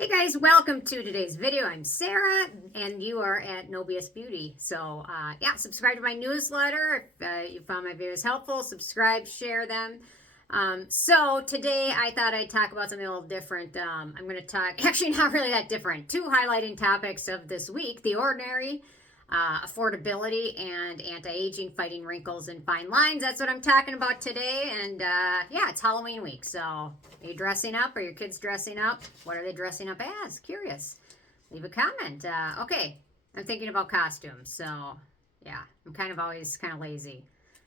Hey guys, welcome to today's video. I'm Sarah and you are at Nobius Beauty. So yeah, subscribe to my newsletter if you found my videos helpful. Subscribe, share them. So today I thought I'd talk about something a little different. I'm going to talk, actually not really that different, two highlighting topics of this week: the ordinary, affordability, and anti-aging, fighting wrinkles and fine lines. That's what I'm talking about today. And yeah, it's Halloween week. So are you dressing up? Are your kids dressing up? What are they dressing up as? Curious. Leave a comment. Okay, I'm thinking about costumes. So yeah, I'm kind of always kind of lazy.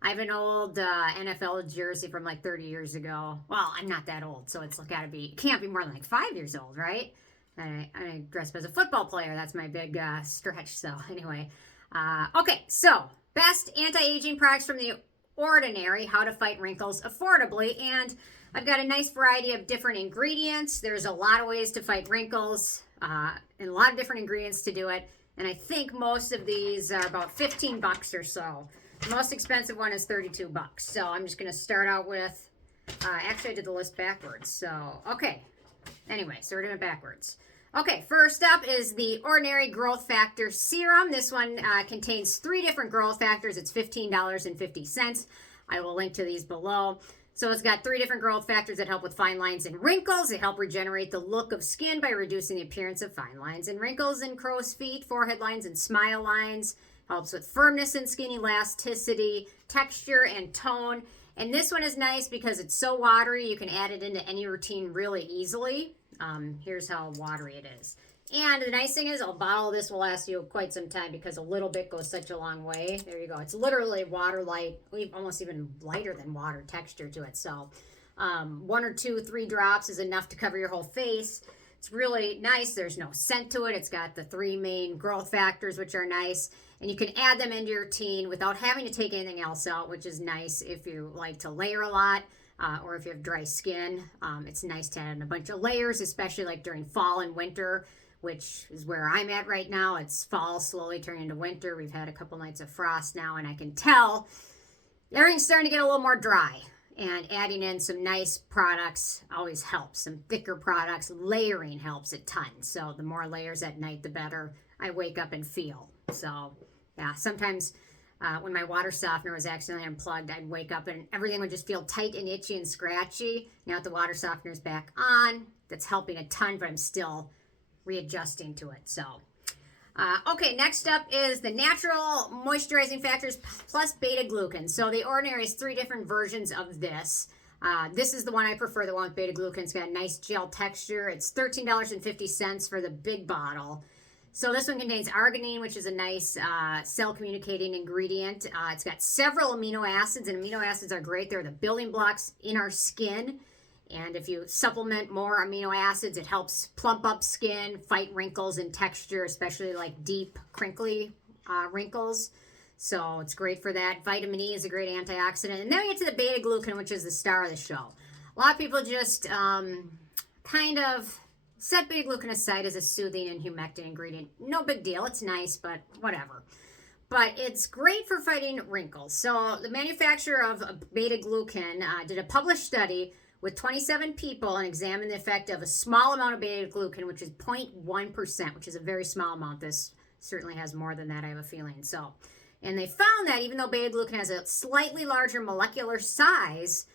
I have an old NFL jersey from like 30 years ago. Well, I'm not that old, so it's got to be, it can't be more than like 5 years old, right? I dressed as a football player. That's my big stretch. So anyway, okay. So best anti-aging products from the ordinary, how to fight wrinkles affordably. And I've got a nice variety of different ingredients. There's a lot of ways to fight wrinkles and a lot of different ingredients to do it. And I think most of these are about 15 bucks or so. The most expensive one is 32 bucks. So I'm just going to start out with, actually I did the list backwards. So, okay. Anyway, so we're doing it backwards. Okay, first up is the Ordinary Growth Factor Serum. This one contains 3 different growth factors. It's $15.50. I will link to these below. So it's got 3 different growth factors that help with fine lines and wrinkles. They help regenerate the look of skin by reducing the appearance of fine lines and wrinkles and crow's feet, forehead lines, and smile lines. Helps with firmness in skin, elasticity, texture, and tone. And this one is nice because it's so watery, you can add it into any routine really easily. Here's how watery it is. And the nice thing is, a bottle of this will last you quite some time because a little bit goes such a long way. There you go. It's literally water light, almost even lighter than water texture to it. So 1 or 2, 3 drops is enough to cover your whole face. It's really nice. There's no scent to it. It's got the 3 main growth factors, which are nice. And you can add them into your routine without having to take anything else out, which is nice if you like to layer a lot or if you have dry skin. It's nice to add in a bunch of layers, especially like during fall and winter, which is where I'm at right now. It's fall slowly turning into winter. We've had a couple nights of frost now, and I can tell everything's starting to get a little more dry. And adding in some nice products always helps. Some thicker products, layering helps a ton. So the more layers at night, the better I wake up and feel. So yeah, sometimes when my water softener was accidentally unplugged, I'd wake up and everything would just feel tight and itchy and scratchy. Now that the water softener's back on, that's helping a ton, but I'm still readjusting to it. So okay, next up is the natural moisturizing factors plus beta glucan. So the ordinary is 3 different versions of this. This is the one I prefer, the one with beta glucan. It's got a nice gel texture. It's $13.50 for the big bottle. So this one contains arginine, which is a nice cell communicating ingredient. It's got several amino acids, and amino acids are great. They're the building blocks in our skin. And if you supplement more amino acids, it helps plump up skin, fight wrinkles and texture, especially like deep, crinkly wrinkles. So it's great for that. Vitamin E is a great antioxidant. And then we get to the beta glucan, which is the star of the show. A lot of people just kind of set beta glucan aside as a soothing and humectant ingredient. No big deal. It's nice, but whatever. But it's great for fighting wrinkles. So the manufacturer of beta glucan did a published study with 27 people and examined the effect of a small amount of beta glucan, which is 0.1%, which is a very small amount. This certainly has more than that, I have a feeling. So, and they found that even though beta glucan has a slightly larger molecular size,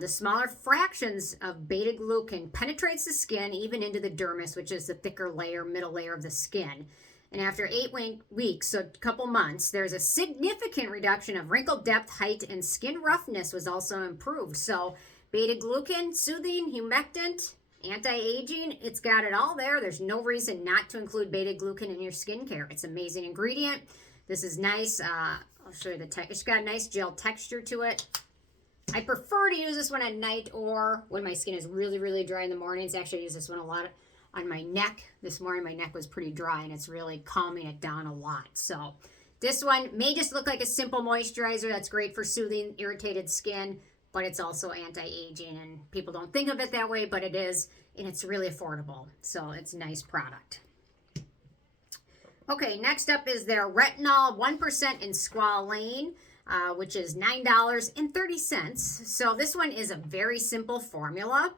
the smaller fractions of beta glucan penetrates the skin, even into the dermis, which is the thicker layer, middle layer of the skin. And after 8 weeks, so a couple months, there's a significant reduction of wrinkle depth, height, and skin roughness was also improved. So beta glucan, soothing, humectant, anti-aging, it's got it all there. There's no reason not to include beta glucan in your skincare. It's an amazing ingredient. This is nice. I'll show you the texture. It's got a nice gel texture to it. I prefer to use this one at night or when my skin is really, really dry in the mornings. Actually, I use this one a lot on my neck. This morning, my neck was pretty dry, and it's really calming it down a lot. So this one may just look like a simple moisturizer. That's great for soothing irritated skin, but it's also anti-aging, and people don't think of it that way, but it is, and it's really affordable. So it's a nice product. Okay, next up is their Retinol 1% in Squalane, which is $9.30. So this one is a very simple formula.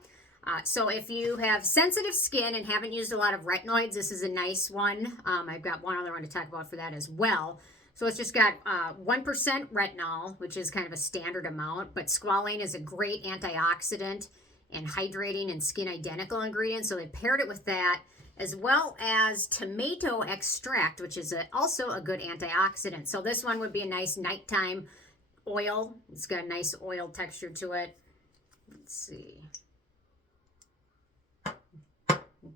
So if you have sensitive skin and haven't used a lot of retinoids, this is a nice one. I've got one other one to talk about for that as well. So it's just got 1% retinol, which is kind of a standard amount, but squalane is a great antioxidant and hydrating and skin identical ingredient. So they paired it with that, as well as tomato extract, which is also a good antioxidant. So this one would be a nice nighttime oil. It's got a nice oil texture to it. Let's see.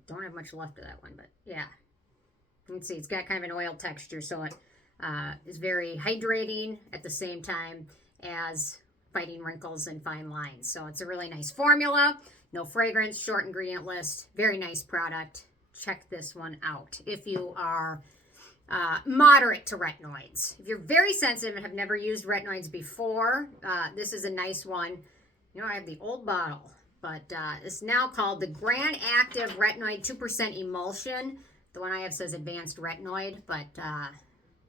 Don't have much left of that one, but yeah. You can see it's got kind of an oil texture, so it is very hydrating at the same time as fighting wrinkles and fine lines. So it's a really nice formula. No fragrance, short ingredient list. Very nice product. Check this one out if you are moderate to retinoids. If you're very sensitive and have never used retinoids before, this is a nice one. You know, I have the old bottle, but it's now called the Granactive Retinoid 2% Emulsion. The one I have says Advanced Retinoid, but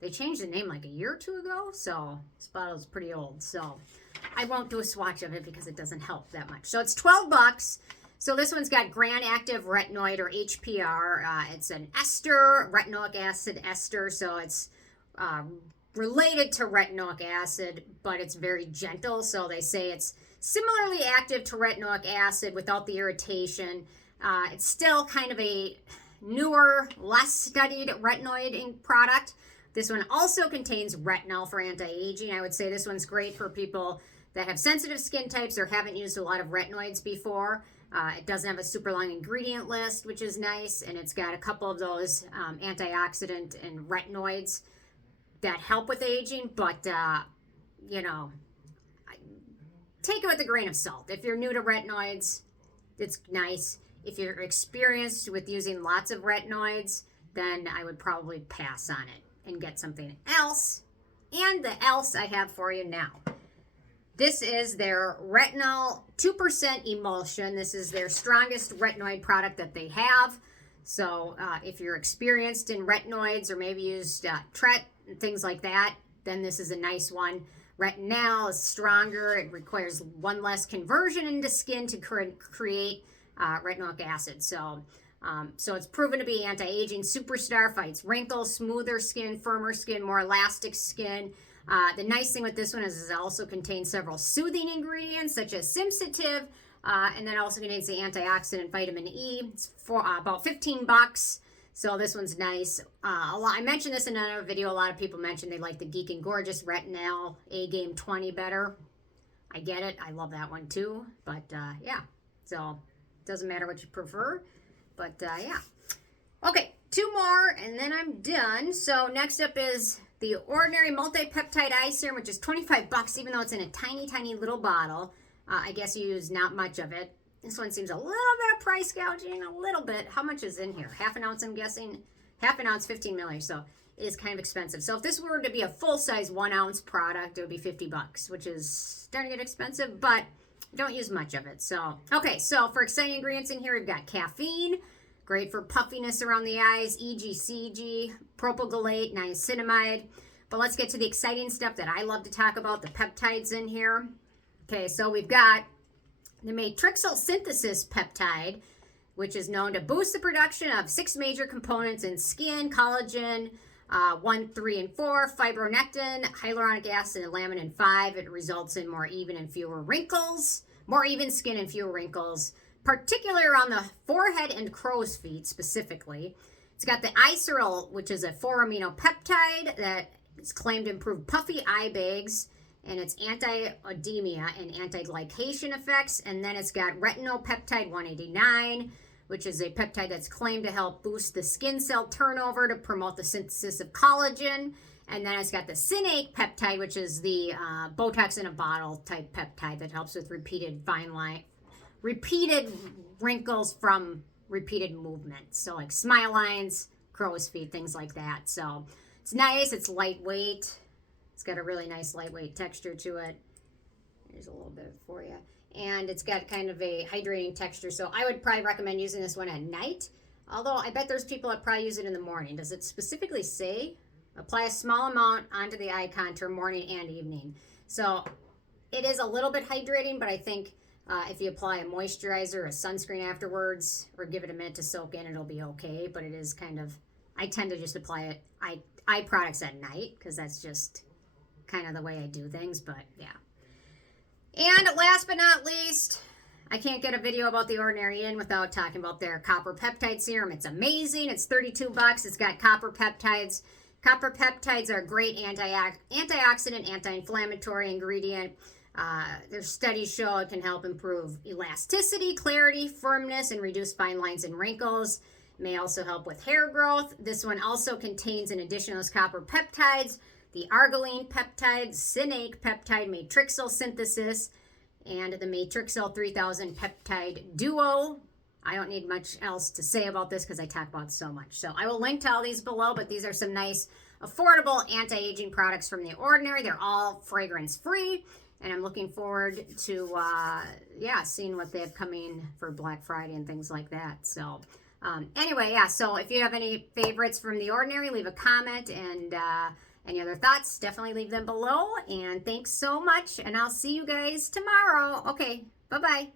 they changed the name like a year or two ago, so this bottle is pretty old. So I won't do a swatch of it because it doesn't help that much. So it's 12 bucks. So this one's got Granactive Retinoid, or HPR. It's an ester, retinoic acid ester, so it's related to retinoic acid, but it's very gentle. So they say it's similarly active to retinoic acid without the irritation. It's still kind of a newer, less studied retinoid product. This one also contains retinol for anti-aging. I would say this one's great for people that have sensitive skin types or haven't used a lot of retinoids before. It doesn't have a super long ingredient list, which is nice, and it's got a couple of those antioxidant and retinoids that help with aging, but you know, take it with a grain of salt. If you're new to retinoids, it's nice. If you're experienced with using lots of retinoids, then I would probably pass on it and get something else. And the else I have for you now. This is their Retinol 2% Emulsion. This is their strongest retinoid product that they have. So if you're experienced in retinoids or maybe used Tret and things like that, then this is a nice one. Retinal is stronger. It requires one less conversion into skin to create retinoic acid. So it's proven to be anti-aging superstar, fights wrinkles, smoother skin, firmer skin, more elastic skin. The nice thing with this one is it also contains several soothing ingredients such as simsitive, and then also contains the antioxidant vitamin E. It's for about 15 bucks. So this one's nice. I mentioned this in another video. A lot of people mentioned they like the Geek and Gorgeous Retinal A-Game 20 better. I get it. I love that one too. But yeah, so it doesn't matter what you prefer. But yeah. Okay, 2 more and then I'm done. So next up is the ordinary Multi-Peptide Eye Serum, which is 25 bucks, even though it's in a tiny, tiny little bottle. I guess you use not much of it. This one seems a little bit of price gouging, a little bit. How much is in here? Half an ounce, I'm guessing. Half an ounce, 15 milliliters. So it is kind of expensive. So if this were to be a full-size 1 ounce product, it would be 50 bucks, which is starting to get expensive, but don't use much of it. So, okay, so for exciting ingredients in here, we've got caffeine, great for puffiness around the eyes, EGCG, propylglycolate, niacinamide. But let's get to the exciting stuff that I love to talk about, the peptides in here. Okay, so we've got the matrixyl synthesis peptide, which is known to boost the production of 6 major components in skin: collagen, 1, 3, and 4, fibronectin, hyaluronic acid, and laminin 5. It results in more even and fewer wrinkles, more even skin and fewer wrinkles, particularly around the forehead and crow's feet specifically. It's got the iceryl, which is a 4-amino peptide that is claimed to improve puffy eye bags, and it's anti-edema and anti-glycation effects. And then it's got retinopeptide 189, which is a peptide that's claimed to help boost the skin cell turnover to promote the synthesis of collagen. And then it's got the synate peptide, which is the Botox in a bottle type peptide that helps with repeated wrinkles from repeated movement. So like smile lines, crow's feet, things like that. So it's nice. It's lightweight. It's got a really nice lightweight texture to it. Here's a little bit for you. And it's got kind of a hydrating texture. So I would probably recommend using this one at night. Although I bet there's people that probably use it in the morning. Does it specifically say apply a small amount onto the eye contour morning and evening? So it is a little bit hydrating, but I think If you apply a moisturizer, a sunscreen afterwards, or give it a minute to soak in, it'll be okay. But it is kind of, I tend to just apply it, eye products at night, because that's just kind of the way I do things. But yeah. And last but not least, I can't get a video about the Ordinary in without talking about their copper peptide serum. It's amazing. It's $32. It's got copper peptides. Copper peptides are a great antioxidant, anti-inflammatory ingredient. Their studies show it can help improve elasticity, clarity, firmness, and reduce fine lines and wrinkles. It may also help with hair growth. This one also contains, in addition to those copper peptides, the arginine peptide, cinnate peptide matrixyl synthesis, and the matrixyl 3000 peptide duo. I don't need much else to say about this because I talk about so much. So I will link to all these below, but these are some nice, affordable anti-aging products from The Ordinary. They're all fragrance-free, and I'm looking forward to, seeing what they have coming for Black Friday and things like that. So anyway, yeah, so if you have any favorites from The Ordinary, leave a comment, and any other thoughts, definitely leave them below. And thanks so much, and I'll see you guys tomorrow. Okay, bye-bye.